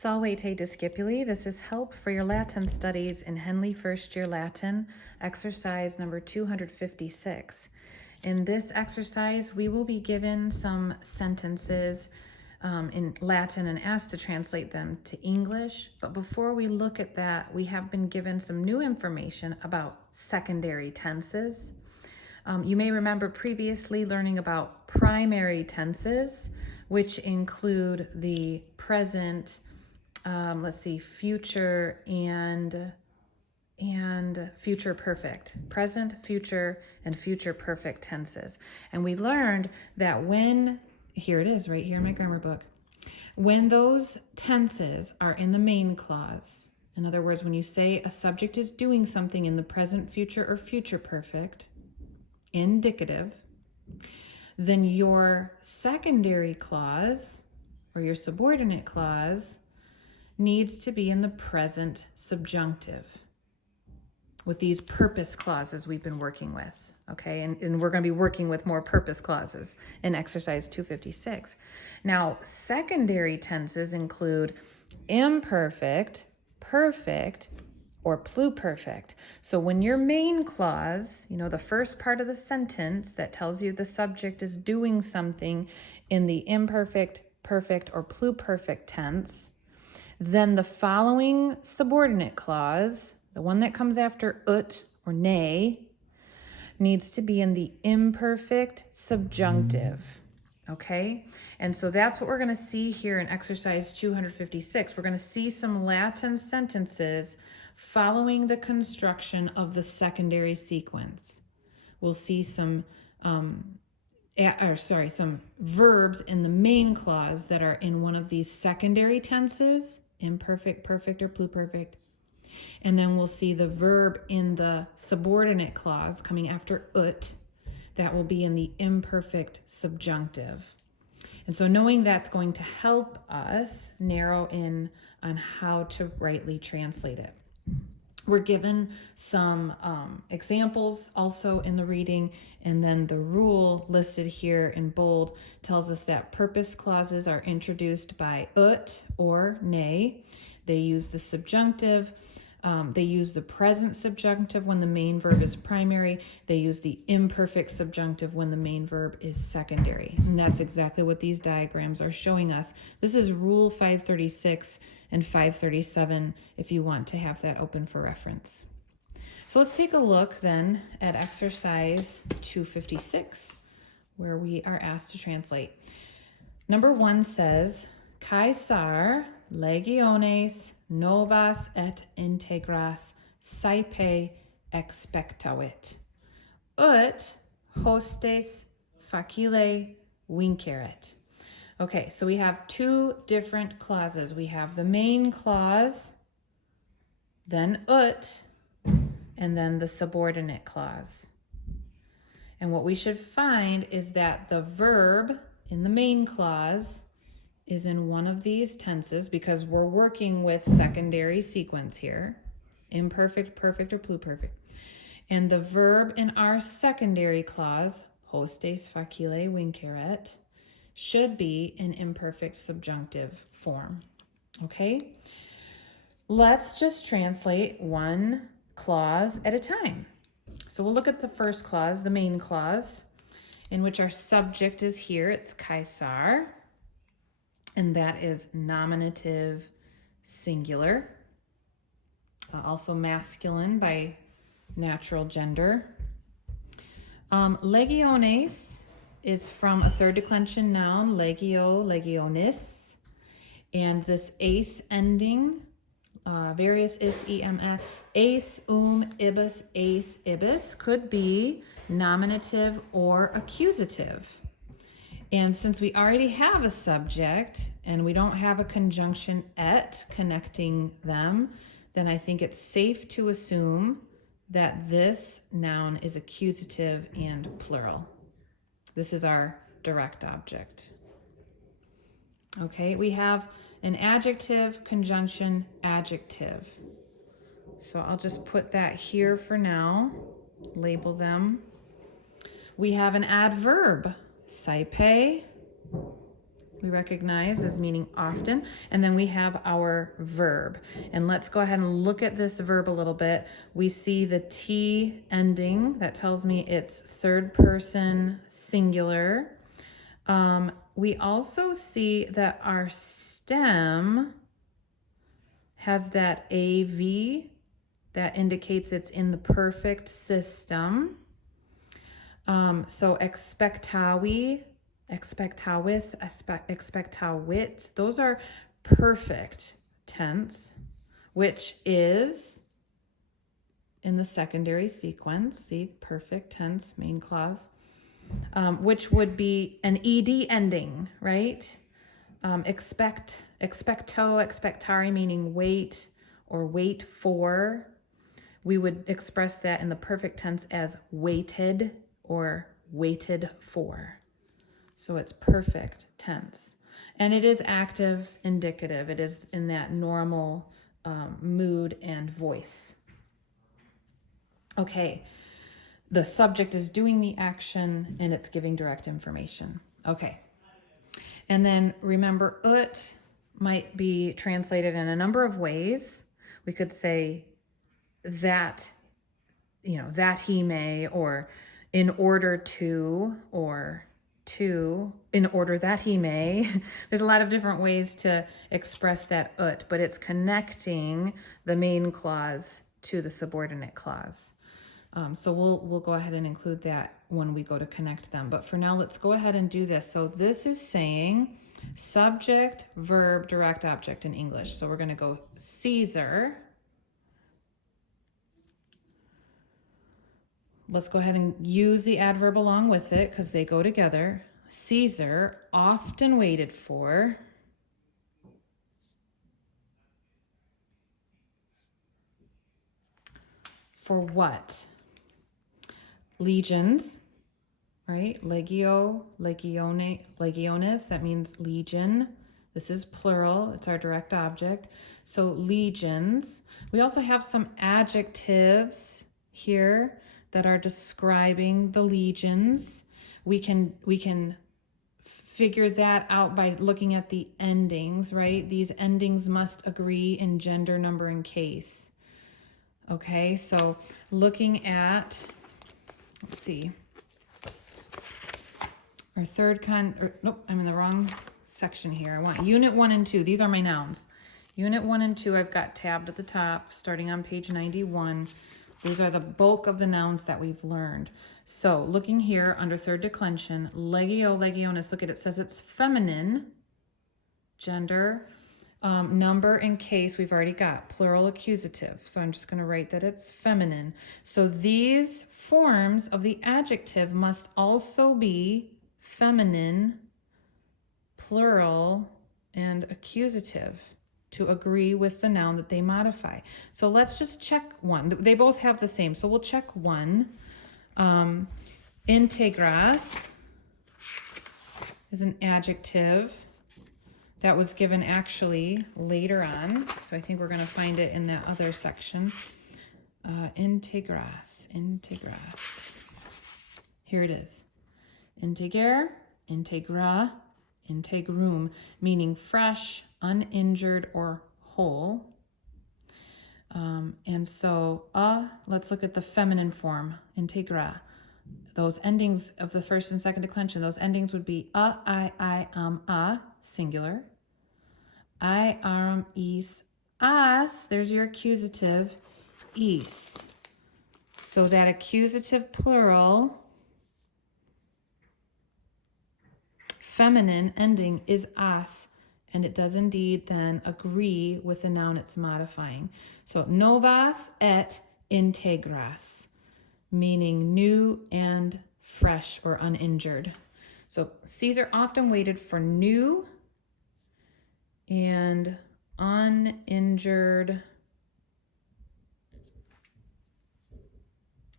Salve discipuli. This is help for your Latin studies in Henle First Year Latin, exercise number 256. In this exercise, we will be given some sentences in Latin and asked to translate them to English. But before we look at that, we have been given some new information about secondary tenses. You may remember previously learning about primary tenses, which include the present, future and future perfect, present, future, and future perfect tenses. And we learned that here it is right here in my grammar book, when those tenses are in the main clause, in other words, when you say a subject is doing something in the present, future, or future perfect, indicative, then your secondary clause or your subordinate clause needs to be in the present subjunctive with these purpose clauses we've been working with, okay? And we're going to be working with more purpose clauses in exercise 256. Now, secondary tenses include imperfect, perfect, or pluperfect. So when your main clause, the first part of the sentence that tells you the subject is doing something in the imperfect, perfect, or pluperfect tense, then the following subordinate clause, the one that comes after ut or ne, needs to be in the imperfect subjunctive, okay? And so that's what we're going to see here in exercise 256. We're going to see some Latin sentences following the construction of the secondary sequence. We'll see some verbs in the main clause that are in one of these secondary tenses, imperfect, perfect, or pluperfect. And then we'll see the verb in the subordinate clause coming after ut that will be in the imperfect subjunctive. And so knowing that's going to help us narrow in on how to rightly translate it. We're given some examples also in the reading, and then the rule listed here in bold tells us that purpose clauses are introduced by ut or ne. They use the subjunctive. They use the present subjunctive when the main verb is primary. They use the imperfect subjunctive when the main verb is secondary. And that's exactly what these diagrams are showing us. This is Rule 536 and 537 if you want to have that open for reference. So let's take a look then at exercise 256, where we are asked to translate. Number 1 says, Caesar legiones novas et integras saepe expectavit, ut hostes facile vinceret. Okay, so we have two different clauses. We have the main clause, then ut, and then the subordinate clause. And what we should find is that the verb in the main clause is in one of these tenses because we're working with secondary sequence here, imperfect, perfect, or pluperfect. And the verb in our secondary clause, hostes facile vinceret, should be in imperfect subjunctive form, okay? Let's just translate one clause at a time. So we'll look at the first clause, the main clause, in which our subject is here. It's Caesar, and that is nominative singular, also masculine by natural gender. Legiones is from a third declension noun, legio, legionis, and this ace ending, various is, em, ace, ibis, ace, ibis, could be nominative or accusative. And since we already have a subject and we don't have a conjunction et connecting them, then I think it's safe to assume that this noun is accusative and plural. This is our direct object. Okay, we have an adjective, conjunction, adjective. So I'll just put that here for now, label them. We have an adverb, saepe, we recognize as meaning often. And then we have our verb. And let's go ahead and look at this verb a little bit. We see the T ending. That tells me it's third person singular. We also see that our stem has that AV that indicates it's in the perfect system. So expectawi, expectawis, expectawit, those are perfect tense, which is in the secondary sequence, see, perfect tense, main clause, which would be an ED ending, right? Expecto, expectari, meaning wait or wait for. We would express that in the perfect tense as waited or waited for. So it's perfect tense. And it is active indicative. It is in that normal mood and voice. Okay, the subject is doing the action and it's giving direct information. Okay. And then remember, ut might be translated in a number of ways. We could say that, that he may, or in order to, or to, in order that he may. There's a lot of different ways to express that ut, but it's connecting the main clause to the subordinate clause. So we'll go ahead and include that when we go to connect them. But for now, let's go ahead and do this. So this is saying subject, verb, direct object in English. So we're going to go Caesar. Let's go ahead and use the adverb along with it because they go together. Caesar often waited for what? Legions, right? Legio, legione, legiones, that means legion. This is plural, it's our direct object. So legions. We also have some adjectives here that are describing the legions. We can figure that out by looking at the endings, right? These endings must agree in gender, number, and case. Okay, so looking at, let's see, our third nope, I'm in the wrong section here. I want unit 1 and 2. These are my nouns. Unit 1 and 2 I've got tabbed at the top, starting on page 91. These are the bulk of the nouns that we've learned. So looking here under third declension, legio, legionis, look at it, says it's feminine, gender, number and case we've already got, plural accusative. So I'm just going to write that it's feminine. So these forms of the adjective must also be feminine, plural, and accusative to agree with the noun that they modify. So let's just check one. They both have the same, so we'll check one. Integras is an adjective that was given actually later on. So I think we're going to find it in that other section. Integras. Here it is. Integer, integra, integrum, meaning fresh, uninjured, or whole. And so, let's look at the feminine form, integra. Those endings of the first and second declension, those endings would be I, a, singular. I, is, as, there's your accusative, is. So that accusative plural, feminine ending is as, and it does indeed then agree with the noun it's modifying. So novas et integras, meaning new and fresh or uninjured. So Caesar often waited for new and uninjured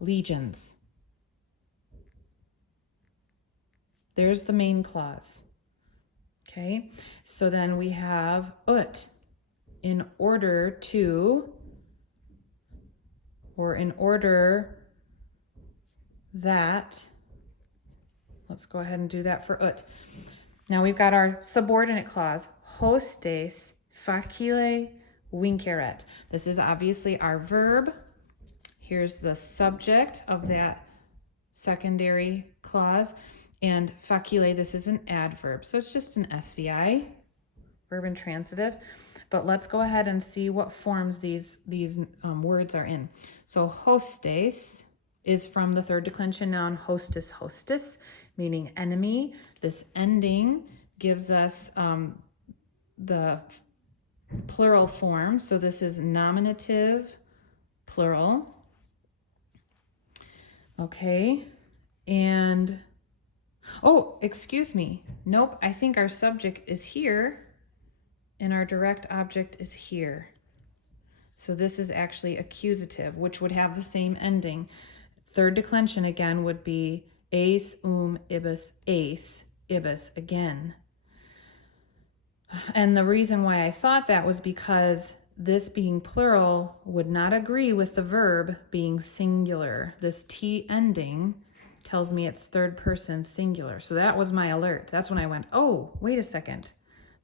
legions. There's the main clause. Okay, so then we have ut, in order to, or in order that. Let's go ahead and do that for ut. Now we've got our subordinate clause, hostes facile vinceret. This is obviously our verb. Here's the subject of that secondary clause. And facile, this is an adverb. So it's just an SVI, verb intransitive. But let's go ahead and see what forms these words are in. So hostes is from the third declension noun hostis hostis, meaning enemy. This ending gives us the plural form. So this is nominative plural. Okay. And, oh, excuse me. Nope, I think our subject is here and our direct object is here. So this is actually accusative, which would have the same ending. Third declension again would be ace, ibis, ace, ibis again. And the reason why I thought that was because this being plural would not agree with the verb being singular. This T ending tells me it's third person singular. So that was my alert. That's when I went, oh, wait a second.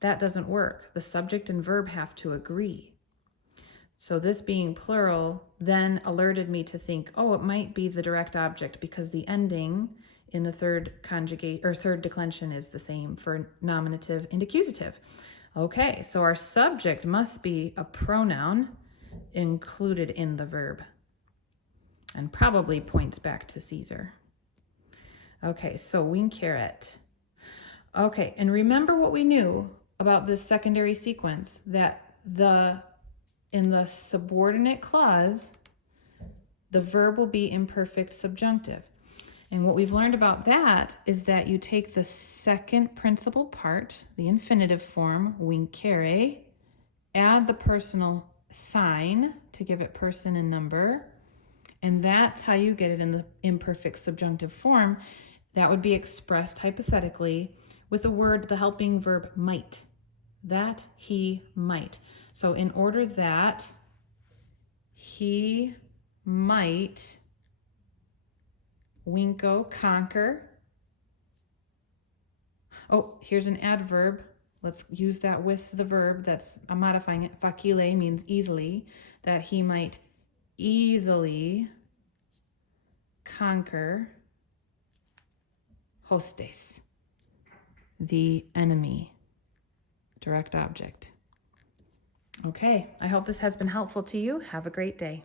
That doesn't work. The subject and verb have to agree. So this being plural then alerted me to think, oh, it might be the direct object because the ending in the third conjugate or third declension is the same for nominative and accusative. Okay, so our subject must be a pronoun included in the verb and probably points back to Caesar. Okay, so vinceret. Okay, and remember what we knew about this secondary sequence, that in the subordinate clause, the verb will be imperfect subjunctive. And what we've learned about that is that you take the second principal part, the infinitive form, vincere, add the personal sign to give it person and number, and that's how you get it in the imperfect subjunctive form. That would be expressed hypothetically with the word, the helping verb might. That he might. So in order that he might winko, conquer. Oh, here's an adverb. Let's use that with the verb. I'm modifying it. Facile means easily. That he might easily conquer hostes, the enemy, direct object. Okay, I hope this has been helpful to you. Have a great day.